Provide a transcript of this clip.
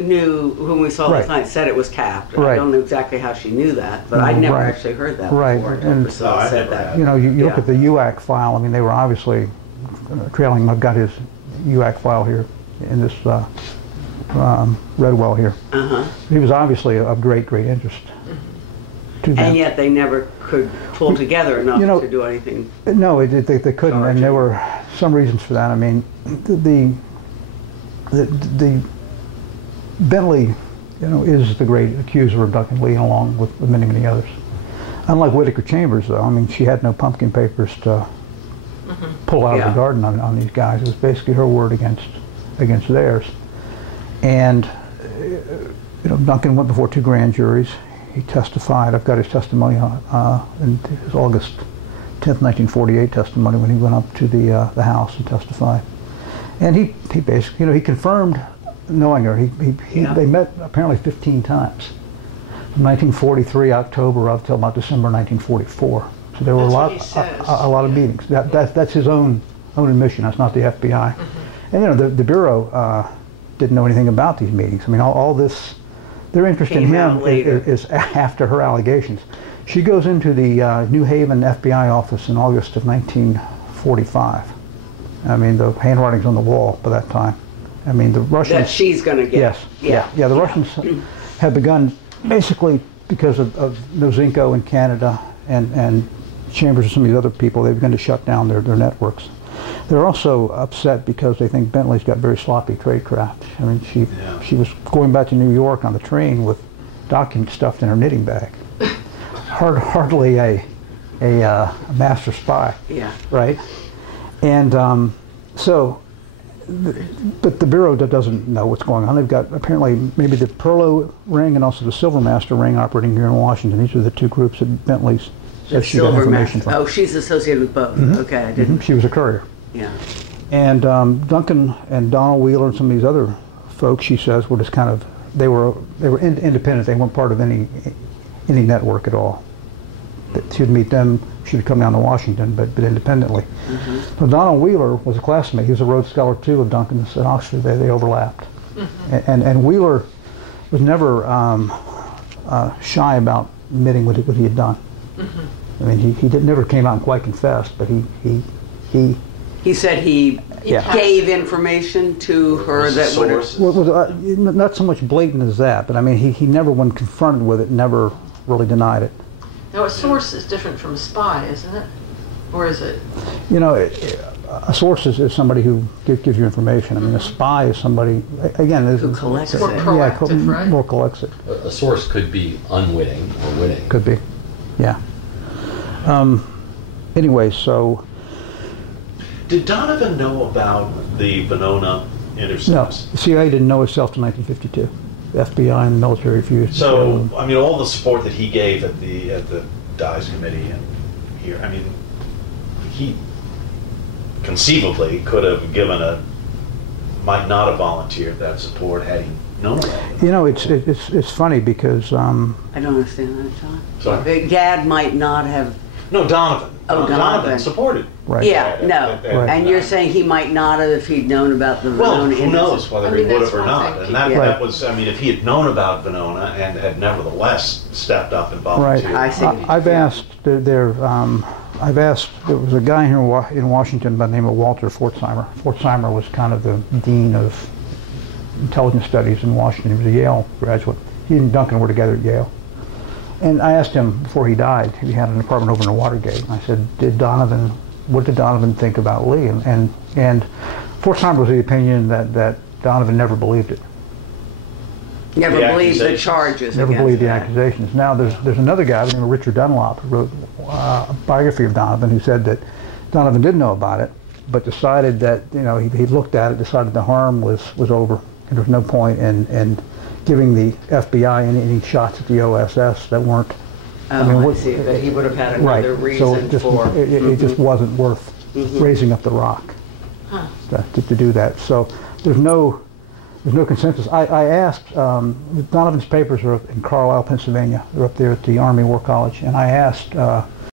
knew when we saw it last night, said it was capped. I don't know exactly how she knew that, but I'd never actually heard that before. And Priscilla said that. You know, you look at the UAC file. I mean, they were obviously trailing. I've got his UAC file here in this Redwell here. He was obviously of great interest to them. And yet they never could pull together enough to do anything. No, they couldn't, and there were some reasons for that. I mean, the Bentley, you know, is the great accuser of Duncan Lee, along with many others. Unlike Whittaker Chambers, though, I mean, she had no pumpkin papers to pull out of the garden on these guys. It was basically her word against theirs. And you know, Duncan went before 2 grand juries. He testified. I've got his testimony in his August 10th, 1948 testimony when he went up to the House and testified. And he basically, you know, he confirmed knowing her. They met apparently 15 times, from 1943 October up till about December 1944. So there were a lot of meetings. That's his own admission. That's not the FBI. And you know, the Bureau didn't know anything about these meetings. I mean, all this, their interest in him is after her allegations. She goes into the New Haven FBI office in August of 1945. I mean, the handwriting's on the wall by that time. I mean, the Russians... That she's going to get. Yes. The Russians had begun, basically because of Nozinko in Canada and Chambers and some of these other people, they've begun to shut down their networks. They're also upset because they think Bentley's got very sloppy tradecraft. I mean, she was going back to New York on the train with documents stuffed in her knitting bag. Hardly a master spy. Right? And but the Bureau doesn't know what's going on. They've got apparently maybe the Perlo ring and also the Silver Master ring operating here in Washington. These are the 2 groups that Bentley's says she got information from. Oh, she's associated with both. Okay, I didn't. She was a courier. And Duncan and Donald Wheeler and some of these other folks, she says, were just kind of, they were independent. They weren't part of any network at all. She would meet them. She would come down to Washington, but independently. So Donald Wheeler was a classmate. He was a Rhodes Scholar too of Duncan's at Oxford. They overlapped. And Wheeler was never shy about admitting what he had done. I mean, he never came out and quite confessed, but he said he gave information to her that would not so much blatant as that, but I mean, he never, when confronted with it, never really denied it. Now, a source is different from a spy, isn't it? Or is it? You know, a source is somebody who gives you information. I mean, a spy is somebody, again, who collects it. More proactive, right? More collects it. A source could be unwitting or witting. Could be, yeah. Anyway, so... Did Donovan know about the Venona intercepts? No, the CIA didn't know itself till 1952. The FBI and the military refused. So, I mean, all the support that he gave at the Dies Committee and here, I mean, he conceivably could have might not have volunteered that support had he known about it. You know, it's funny because... I don't understand that, John. Sorry? Gadd might not have... No, Donovan. Donovan supported. Right. Yeah, no. Right. And you're saying he might not have if he'd known about the Venona who knows whether he would have or not. And that was, I mean, if he had known about Venona and had nevertheless stepped up and volunteered. Right. I see. I've asked, there was a guy here in Washington by the name of Walter Fortzheimer. Fortzheimer was kind of the dean of intelligence studies in Washington. He was a Yale graduate. He and Duncan were together at Yale. And I asked him before he died, he had an apartment over in Watergate, and I said, what did Donovan think about Lee? And Fortzheimer was the opinion that Donovan never believed it. Never believed the charges. Never believed the accusations. Now there's another guy by the name of Richard Dunlop who wrote a biography of Donovan who said that Donovan did know about it, but decided that, you know, he looked at it, decided the harm was over, and there was no point in giving the FBI any shots at the OSS that weren't. I see. That he would have had another reason for. It just wasn't worth raising up the rock to do that. So there's no consensus. I asked, Donovan's papers are in Carlisle, Pennsylvania. They're up there at the Army War College, and I asked